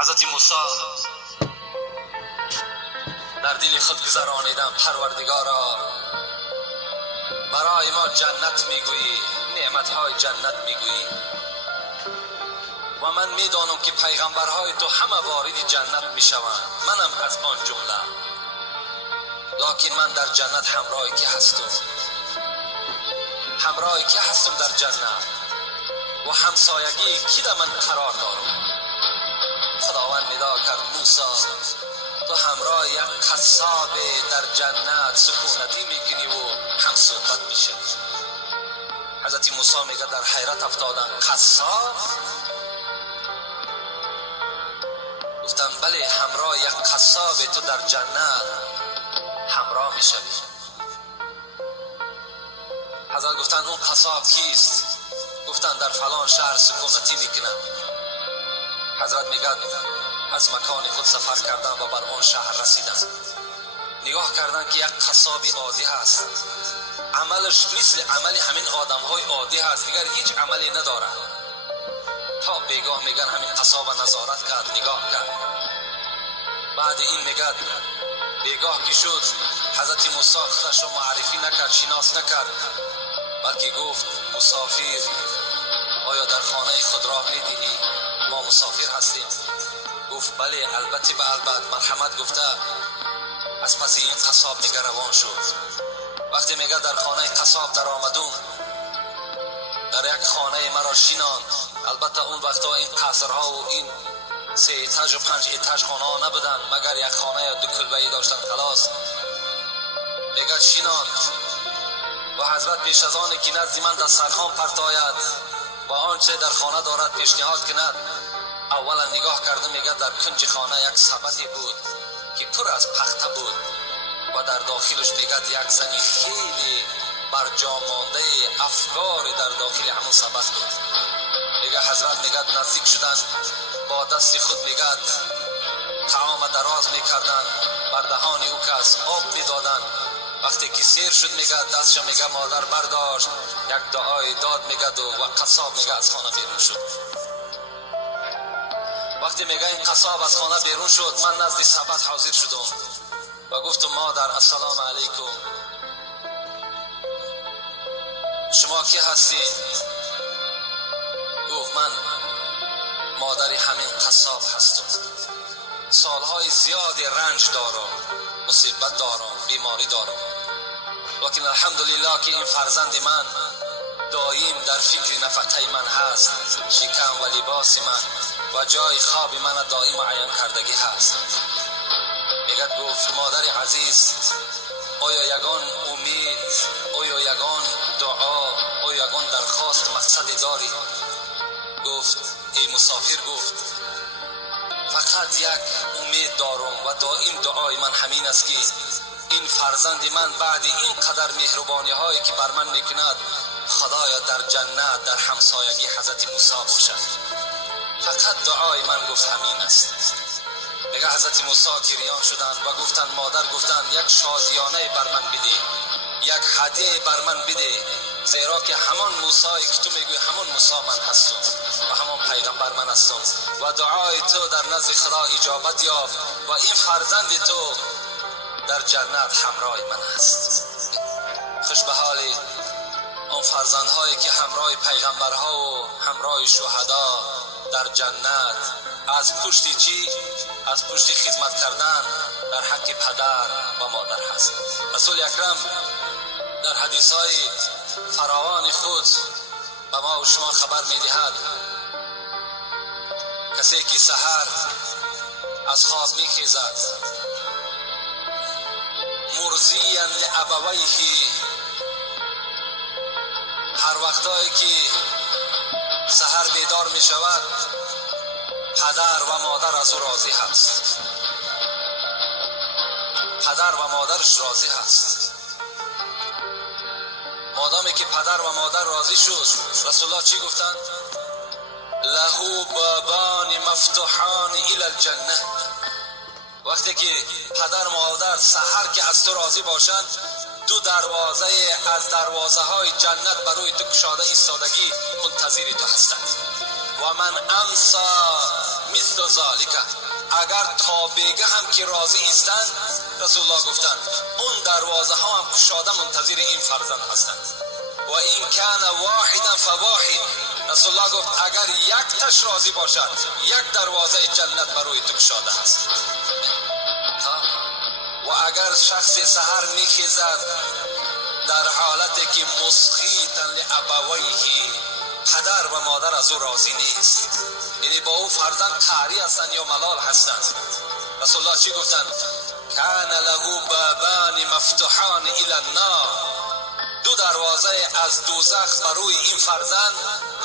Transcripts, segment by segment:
حضرت موسی در دل خود گذرانیدم پروردگارا، برای ما جنت میگویی، نعمتهای جنت میگویی و من میدانم که پیغمبرهای تو همه وارد جنت میشوند، منم از آن جمله. لکن من در جنت همراه کی هستم؟ همراه کی هستم در جنت و همسایگی کی در من قرار دارم؟ خداوند ندا کرد موسی تو همراه یک قصاب در جنت سکونتی میکنی و هم صحبت میشه. حضرت موسی میگه در حیرت افتادن، قصاب؟ گفتن بله، همراه یک قصاب تو در جنت همراه میشوی. حضرت گفتن اون قصاب کیست؟ گفتن در فلان شهر سکونتی میکنن. حضرت میگه از مکان خود سفر کردن و بر آن شهر رسیدن، نگاه کردن که یک قصاب عادی هست، عملش مثل عمل همین آدم های عادی هست، دیگر هیچ عملی نداره. تا بیگاه میگن همین قصاب نظارت کرد، نگاه کرد. بعد این میگه بیگاه که شد حضرت موسی خودش را معرفی نکرد، شناس نکرد، بلکه گفت مسافر آیا در خانه خود راه میدهی؟ ما مسافر هستیم. گفت بله، البته به البته، مرحمت گفته. از پس این قصاب میگه روان شد. وقتی میگه در خانه قصاب در آمدم، در یک خانه مرا شیناند. البته اون وقتا این قصرها و این 3 ایتاژ و 5 ایتاژ خانه ها نبودن، مگر یک خانه یا 2 کلبه‌ای داشتن خلاص. میگه شیناند و حضرت پیش از آن که نزد من دسترخوان پرتاید و آنچه در خانه دارد پیشنهاد کند، اولا نگاه کردم، میگه در کنج خانه یک سبدی بود که پر از پخته بود و در داخلش میگه یک زنی خیلی برجا مانده افکار در داخل همون سبد بود. میگه حضرت میگه نزدیک شدن، با دست خود میگه طعام دراز میکردن، بر دهان او کس آب میدادن. وقتی که سیر شد میگه دستش میگه مادر برداشت، یک دعای داد میگه و قصاب میگه از خانه بیرون شد. وقتی میگه این قصاب از خانه بیرون شد، من نزد سبد حاضر شدم و گفتم مادر السلام علیکم، شما کی هستین؟ گفت من مادر همین قصاب هستم، سالهای زیادی رنج دارم، مصیبت دارم، بیماری دارم، لیکن الحمدلله که این فرزند من دایم در فکر نفقه من هست، شکم و لباس من و جای خواب من دایم عیان کردگی هست. میگه گفت مادر عزیز، آیا یگان امید، آیا یگان دعا، آیا یگان درخواست مقصد داری؟ گفت ای مسافر، گفت فقط یک امید دارم و دائم دعای من همین است که این فرزند من بعد این قدر مهربانی هایی که بر من میکند، خدایا در جنت در همسایگی حضرت موسی باشد. فقط دعای من گفت همین است. میگه حضرت موسی گریان شدند و گفتند مادر، گفتند یک شادیانه بر من بده، یک هدیه بر من بده، زیرا که همان موسی که تو میگوی همان موسی من هستم و همان پیغمبر من هستم و دعای تو در نزد خدا اجابت یافت و این فرزند تو در جنت همراه من است. خوش به حال اون فرزندهایی که همراه پیغمبرها و همراه شهدا در جنت از پشت چی؟ از پشت خدمت کردن در حق پدر و مادر هست. رسول اکرم در حدیثهای فراوان خود به ما و شما خبر میدهد کسی که سحر از خواب میخیزد مرضیا لابویه، هر وقتایی که سحر بیدار می شود پدر و مادر از او راضی هست، پدر و مادرش راضی هست. مادامی که پدر و مادر راضی شد، رسول الله چی گفتند؟ له بابان مفتوحان الی الجنه. وقتی که پدر و مادر سحر که از تو راضی باشند، 2 دروازه از دروازه های جنت برای تو گشاده ایستادگی منتظر تو هستند. و من امسا مثل ذالک، اگر تا بیگه هم که راضی ایستند، رسول الله گفتند اون دروازه ها هم گشاده منتظر این فرزند هستند. و این کان واحدا فواحد، رسول الله گفت اگر یک تش راضی باشد، یک دروازه جنت برای تو گشاده است. و اگر شخص سحر میخیزد در حالتی که مسخیتا لابویه، پدر و مادر از او راضی نیست، یعنی با او فرزند قهری هستند یا ملال هستند، رسول الله چی گفتند؟ کان له بابان مفتوحان الی النار، دو دروازه از دوزخ برای این فرزند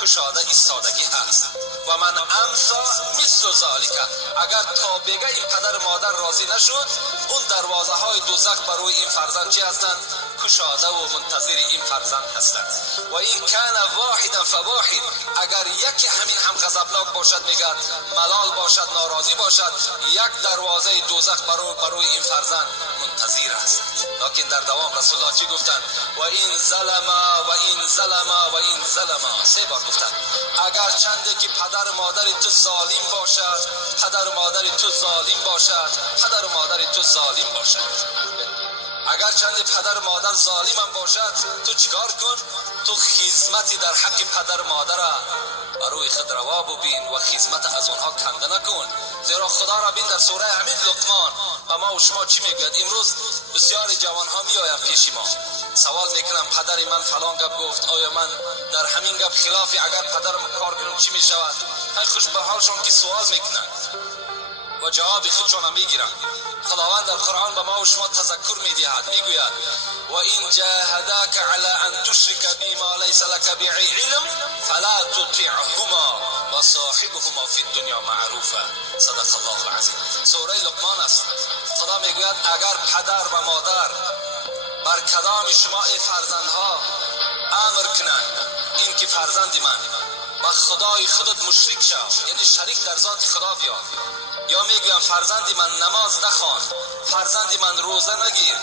گشاده ایستادگی هست. و من امسا مثل ذالک، اگر تا بگه این پدر مادر راضی نشد، اون دروازه های دوزخ برای این فرزند چی هستند؟ گشاده و منتظر این فرزند هستند. و این کان واحدا فواحد، اگر یکی همین هم غضبناک باشد، میگه ملال باشد، ناراضی باشد، یک دروازه دوزخ برای این فرزند منتظر است. لکن در دوام رسول الله چی گفتند؟ و این ظلم و این ظلم و این ظلم، سه بار گفتند اگر چنده که پدر مادر تو ظالم باشد، پدر مادر تو ظالم باشد، پدر مادر تو ظالم باشد، اگر چند پدر مادر ظالم هم باشد، تو چیکار کن؟ تو خدمتی در حق پدر مادر برای خود روا ببین و خدمت از اونها کنده نکن. زیرا خدا را بین در سوره همین لقمان و ما و شما چی میگوید؟ امروز بسیار جوان ها میآیند پیش ما، سوال میکنم پدر من فلان گپ گفت، آیا من در همین گپ خلافی اگر پدرم کار کنم چی میشود؟ های خوش به حالشون که سوال میکنند و جواب خودشون هم میگیرند. خداوند در قرآن به ما و شما تذکر میدهد، میگوید و این جاهداک علی ان تشرک بی ما لیس لک به علم فلا تطعهما و صاحبهما فی الدنیا معروفا. صدق الله العظیم. سوره لقمان است. خدا میگوید اگر پدر و مادر بر کدام شما ای فرزندها امر کنند این که فرزند من با خدای خودت مشرک شو، یعنی شریک در ذات خدا بیار، یا میگویم فرزند من نماز نخوان، فرزند من روزه نگیر،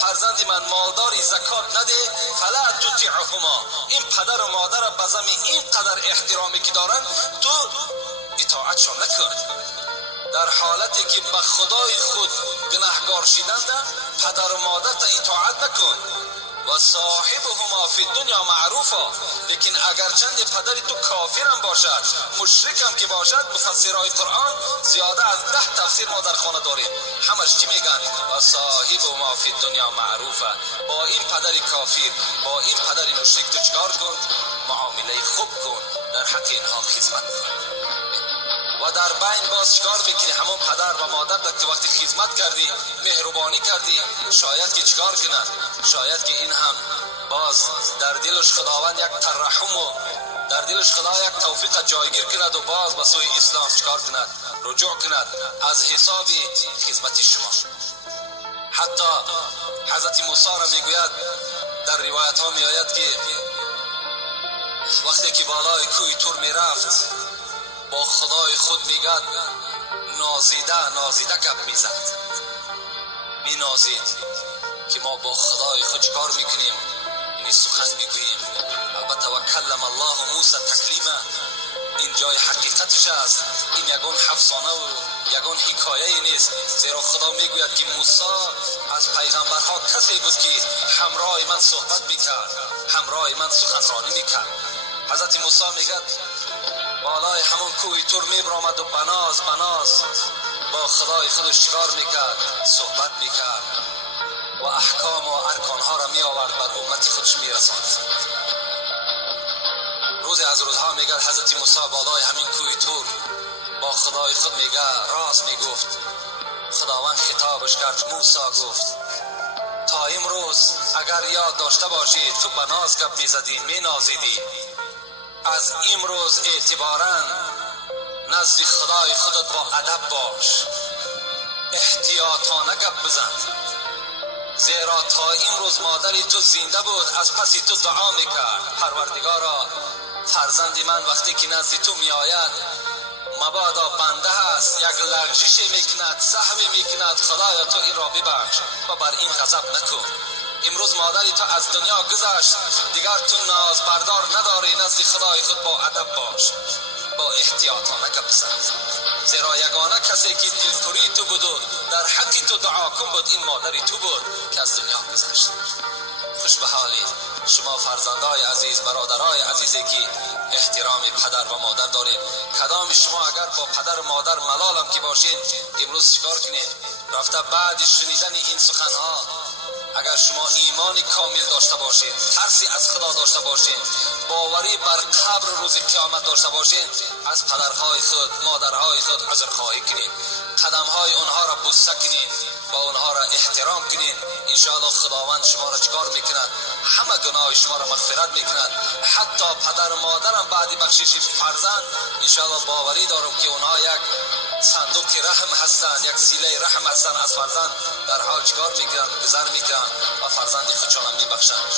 فرزند من مالداری زکات نده، فلا تطعهما، این پدر و مادر را بزم این قدر احترامی که دارن تو اطاعتشون نکن. در حالتی که به خدای خود گناهگار شدند، پدر و مادر تا اطاعت نکن. و صاحبهما فی الدنیا معروفا، لیکن اگر چند پدر تو کافر هم باشد، مشرک هم که باشد، مفسرای قرآن زیاده از 10 تفسیر ما در خانه داریم، همش چی میگن؟ و صاحبهما فی الدنیا معروفا، با این پدر کافر، با این پدر مشرک تو چکار کن؟ معامله خوب کن، در حق اینها خدمت کن. و در بین باز چکار میکنی؟ همون پدر و مادر که وقتی خدمت کردی، مهربانی کردی، شاید که چکار کنند؟ شاید که این هم باز در دلش خداوند یک ترحم و در دلش خدا یک توفیق جایگیر کند و باز به سوی اسلام چکار کند؟ رجوع کند از حساب خدمت شما. حتی حضرت موسی را میگوید در روایت ها میآید که وقتی که بالای کوه تور میرفت با خدای خود میگد نازیده گپ میزد، می نازید که ما با خدای خود چکار میکنیم؟ یعنی سخن میگوییم. البته و کلم الله موسی تکلیما، این جای حقیقتش است، این یگان افسانه و یگان حکایه نیست، زیرا خدا میگوید که موسی از پیغمبرها کسی بود که همراه من صحبت میکرد، همراه من سخنرانی میکرد. حضرت موسی میگد بالای همون کوه تور میبرامد و بناز با خدای خودش چکار میکرد؟ صحبت میکرد و احکام و ارکانها را میآورد بر امت خودش میرساند. روزی از روزها میگه حضرت موسی بالای همین کوه تور با خدای خود میگه راز میگفت. خداوند خطابش کرد، موسی گفت تا امروز اگر یاد داشته باشی تو بناز گپ میزدی، مینازیدی، از امروز اعتباراً نزد خدای خودت با ادب باش، احتیاطانه گپ بزن، زیرا تا امروز مادری تو زنده بود از پسی تو دعا میکرد پروردگارا فرزند من وقتی که نزد تو میآید مبادا بنده هست، یک لغزش میکند، سهوی میکند، خدایا تو این را ببخش و بر این غضب نکن. امروز مادری تو از دنیا گذشت، دیگر تو ناز بردار نداری، نزد خدای خود با ادب باش، با احتیاطانه گپ بزن، زیرا یگانه کسی که دلخوری تو بود و در حق تو دعا کن بود این مادری تو بود که از دنیا گذشت. خوش به حالی شما فرزندای عزیز، برادرای عزیزی که احترام پدر و مادر دارید. کدام شما اگر با پدر و مادر ملالم که باشین امروز چیکار کنید؟ رفته بعد شنیدن این سخنها اگر شما ایمان کامل داشته باشین، ترسی از خدا داشته باشین، باوری بر قبر روز قیامت داشته باشین، از پدرهای خود مادرهای خود عذرخواهی کنید، قدمهای اونها را بوسه کنید، با اونها را احترام کنید. انشاءالله خداوند شما را چکار میکند؟ همه گناه شما را مغفرت میکند. حتی پدر و مادرم بعد بخشش فرزند انشاءالله باوری دارم که اونها یک صندوق رحم هستند، یک سیله رحم هستند. از فرزند در حال چکار میکنند؟ گذر میکنند و فرزند خودشان میبخشند.